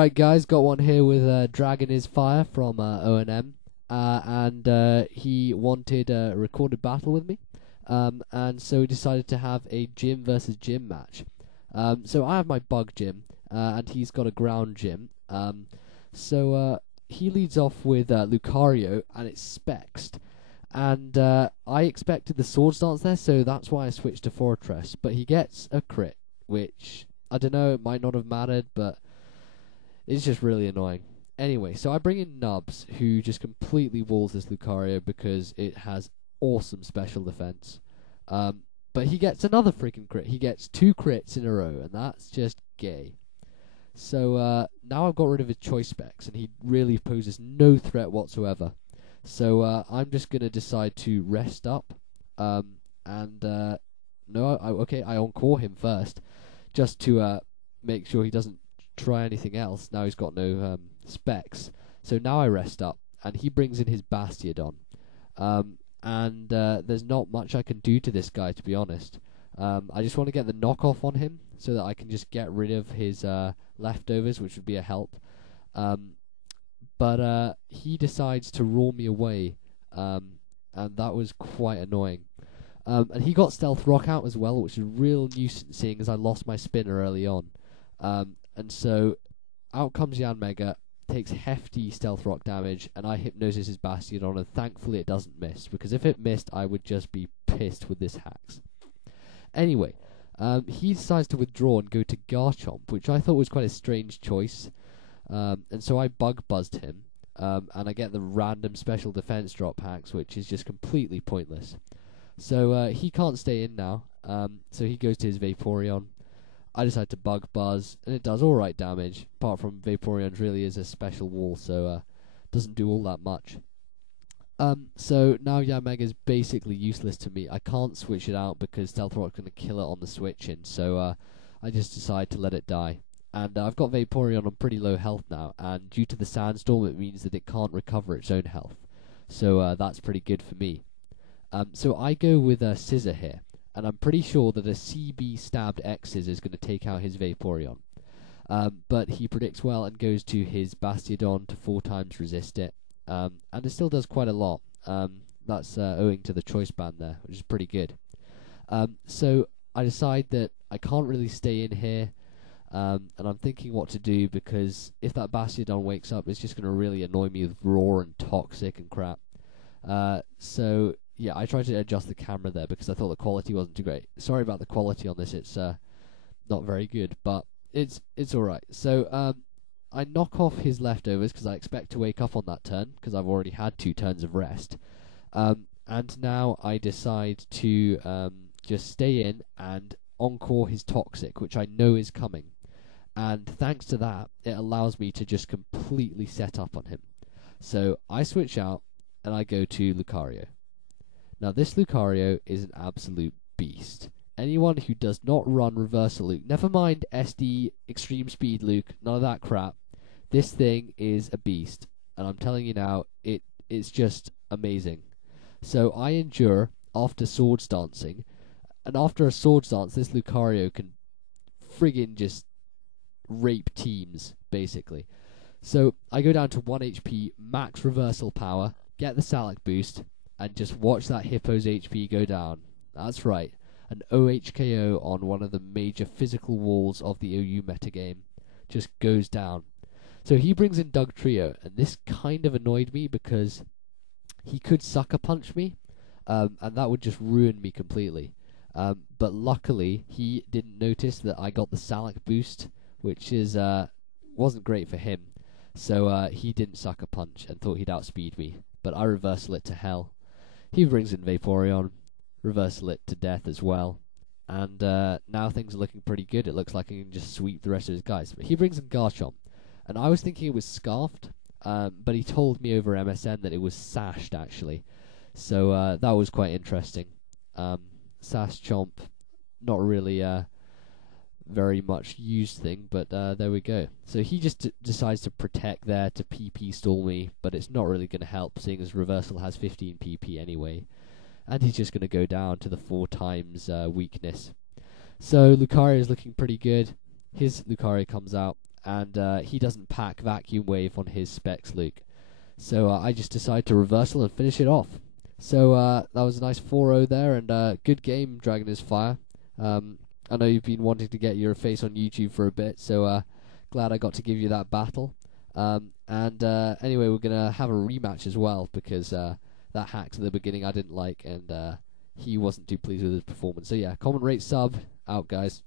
Alright guys, got one here with Dragonisfire from ONM, and he wanted a recorded battle with me, and so we decided to have a gym versus gym match. So I have my bug gym, and he's got a ground gym. So he leads off with Lucario, and it's Spexed. And I expected the sword stance there, so that's why I switched to Fortress. But he gets a crit, which, I don't know, it might not have mattered, but it's just really annoying. Anyway, so I bring in Nubs, who just completely walls this Lucario because it has awesome special defense. But he gets another freaking crit. He gets 2 crits in a row, and that's just gay. So now I've got rid of his choice specs, and he really poses no threat whatsoever. So I'm just going to decide to rest up, and I encore him first, just to make sure he doesn't try anything else. Now he's got no specs. So now I rest up, and he brings in his Bastiodon. And there's not much I can do to this guy, to be honest. I just want to get the knockoff on him, so that I can just get rid of his leftovers, which would be a help. But he decides to roar me away, and that was quite annoying. And he got Stealth Rock out as well, which is a real nuisance, seeing as I lost my spinner early on. And so out comes Yanmega, takes hefty Stealth Rock damage, and I Hypnosis his Bastiodon, and thankfully it doesn't miss, because if it missed, I would just be pissed with this Hax. Anyway, he decides to withdraw and go to Garchomp, which I thought was quite a strange choice. And so I bug buzzed him, and I get the random special defense drop hacks, which is just completely pointless. So he can't stay in now, so he goes to his Vaporeon. I decide to bug buzz, and it does alright damage, apart from Vaporeon's really is a special wall, so doesn't do all that much. So now Yanmega is basically useless to me. I can't switch it out because Stealth Rock's going to kill it on the switch-in, so I just decide to let it die. And I've got Vaporeon on pretty low health now, and due to the Sandstorm it means that it can't recover its own health. So that's pretty good for me. So I go with Scissor here, and I'm pretty sure that a CB stabbed X's is going to take out his Vaporeon. But he predicts well and goes to his Bastiodon to 4 times resist it. And it still does quite a lot. That's owing to the choice band there, which is pretty good. So I decide that I can't really stay in here. And I'm thinking what to do, because if that Bastiodon wakes up, it's just going to really annoy me with Roar and Toxic and crap. So yeah, I tried to adjust the camera there because I thought the quality wasn't too great. Sorry about the quality on this, it's not very good, but it's alright. So I knock off his leftovers because I expect to wake up on that turn, because I've already had 2 turns of rest. And now I decide to just stay in and encore his Toxic, which I know is coming. And thanks to that, it allows me to just completely set up on him. So I switch out, and I go to Lucario. Now this Lucario is an absolute beast. Anyone who does not run Reversal Luke, never mind SD, Extreme Speed Luke, none of that crap, this thing is a beast. And I'm telling you now, it's just amazing. So I endure after Swords Dancing, and after a Swords Dance, this Lucario can friggin' just rape teams, basically. So I go down to 1 HP, max reversal power, get the Salac boost, and just watch that Hippo's HP go down. That's right, an OHKO on one of the major physical walls of the OU metagame just goes down. So he brings in Dugtrio, and this kind of annoyed me because he could Sucker Punch me, and that would just ruin me completely. But luckily, he didn't notice that I got the Salac boost, which is wasn't great for him. So he didn't Sucker Punch and thought he'd outspeed me. But I reversal it to hell. He brings in Vaporeon, reversal it to death as well. And now things are looking pretty good. It looks like I can just sweep the rest of his guys. But he brings in Garchomp. And I was thinking it was Scarfed, but he told me over MSN that it was Sashed, actually. So that was quite interesting. Sash Chomp, not really very much used thing, but there we go. So he just decides to protect there to PP stall me, but it's not really going to help, seeing as Reversal has 15 PP anyway. And he's just going to go down to the 4 times weakness. So Lucario is looking pretty good. His Lucario comes out, and he doesn't pack Vacuum Wave on his specs, Luke. So I just decided to reversal and finish it off. So that was a nice 4-0 there, and good game, Dragonisfire. I know you've been wanting to get your face on YouTube for a bit, so glad I got to give you that battle. Anyway, we're going to have a rematch as well, because that hack at the beginning I didn't like, and he wasn't too pleased with his performance. So yeah, comment, rate, sub, out guys.